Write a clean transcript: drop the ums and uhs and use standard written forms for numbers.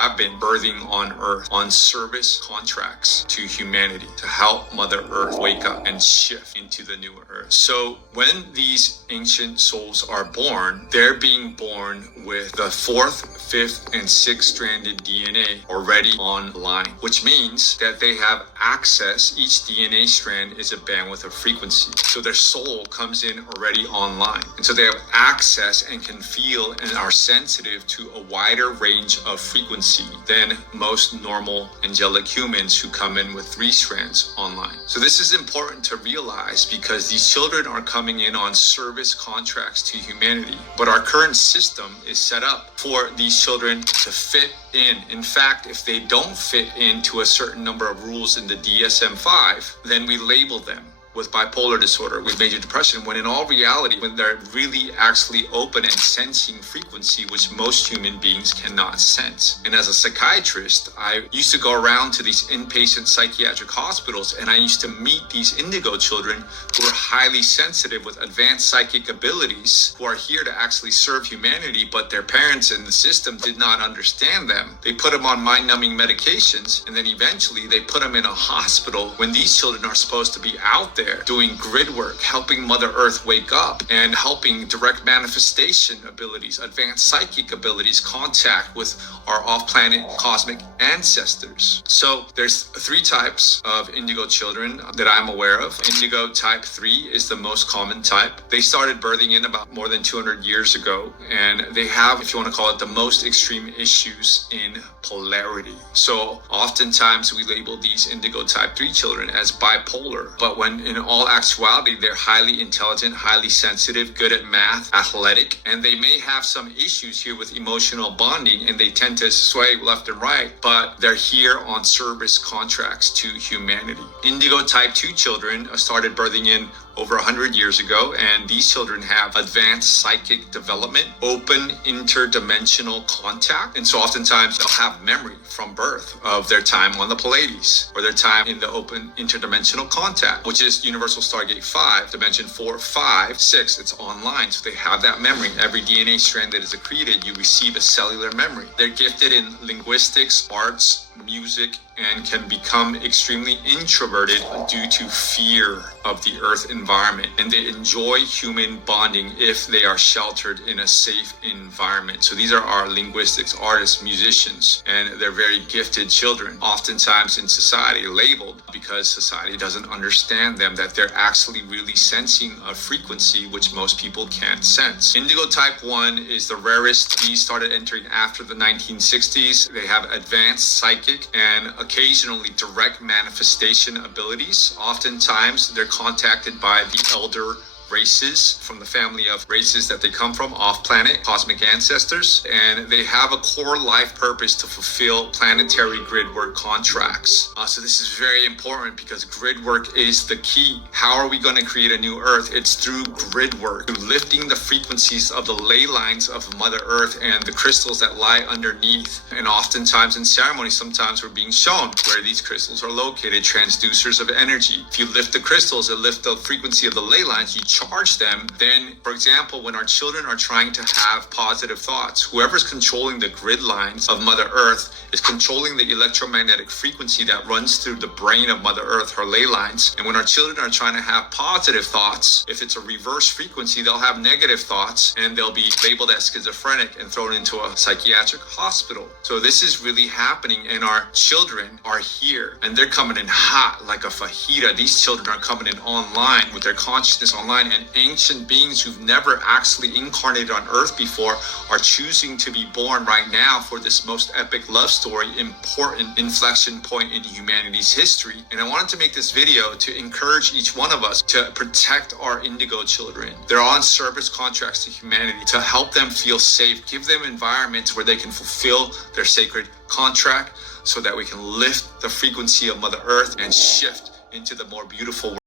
have been birthing on Earth on service contracts to humanity to help Mother Earth wake up and shift into the new Earth. So when these ancient souls are born, they're being born with the 4th, 5th, and 6th stranded DNA already online, which means that they have access. Each DNA strand is a bandwidth of frequency. So their soul comes in already online. And so they have access and can feel and are sensitive to a wider range of frequency than most normal angelic humans who come in with 3 strands online. So this is important to realize because these children are coming in on service contracts to humanity. But our current system is set up for these children to fit in. In fact, if they don't fit into a certain number of rules in the DSM-5, then we label them with bipolar disorder, with major depression, when in all reality, when they're really actually open and sensing frequency, which most human beings cannot sense. And as a psychiatrist, I used to go around to these inpatient psychiatric hospitals, and I used to meet these indigo children who are highly sensitive with advanced psychic abilities, who are here to actually serve humanity, but their parents and the system did not understand them. They put them on mind-numbing medications, and then eventually they put them in a hospital when these children are supposed to be out there doing grid work, helping Mother Earth wake up, and helping direct manifestation abilities, advanced psychic abilities, contact with our off-planet cosmic ancestors. So there's 3 types of indigo children that I'm aware of. Indigo type 3 is the most common type. They started birthing in about more than 200 years ago, and they have, if you want to call it, the most extreme issues in polarity. So oftentimes we label these indigo type 3 children as bipolar, but when in all actuality, they're highly intelligent, highly sensitive, good at math, athletic, and they may have some issues here with emotional bonding, and they tend to sway left and right, but they're here on service contracts to humanity. Indigo type 2 children started birthing in over 100 years ago, and these children have advanced psychic development, open interdimensional contact, and so oftentimes they'll have memory from birth of their time on the Pleiades or their time in the open interdimensional contact, which is Universal Stargate 5, Dimension 4, 5, 6. It's online, so they have that memory. Every DNA strand that is accreted, you receive a cellular memory. They're gifted in linguistics, arts, music, and can become extremely introverted due to fear of the Earth environment. And they enjoy human bonding if they are sheltered in a safe environment. So these are our linguistics, artists, musicians, and they're very gifted children, oftentimes in society labeled because society doesn't understand them, that they're actually really sensing a frequency which most people can't sense. Indigo type 1 is the rarest. These started entering after the 1960s. They have advanced psychic and occasionally direct manifestation abilities. Oftentimes they're contacted by the elder races from the family of races that they come from, off-planet cosmic ancestors, and they have a core life purpose to fulfill planetary grid work contracts. So this is very important because grid work is the key. How are we going to create a new Earth? It's through grid work, through lifting the frequencies of the ley lines of Mother Earth and the crystals that lie underneath. And oftentimes in ceremony, sometimes we're being shown where these crystals are located, transducers of energy. If you lift the crystals and lift the frequency of the ley lines, you charge them. Then, for example, when our children are trying to have positive thoughts, whoever's controlling the grid lines of Mother Earth is controlling the electromagnetic frequency that runs through the brain of Mother Earth, her ley lines. And when our children are trying to have positive thoughts, if it's a reverse frequency, they'll have negative thoughts and they'll be labeled as schizophrenic and thrown into a psychiatric hospital. So this is really happening, and our children are here and they're coming in hot like a fajita. These children are coming in online with their consciousness online, and ancient beings who've never actually incarnated on Earth before are choosing to be born right now for this most epic love story, important inflection point in humanity's history. And I wanted to make this video to encourage each one of us to protect our indigo children. They're on service contracts to humanity to help them feel safe, give them environments where they can fulfill their sacred contract so that we can lift the frequency of Mother Earth and shift into the more beautiful world.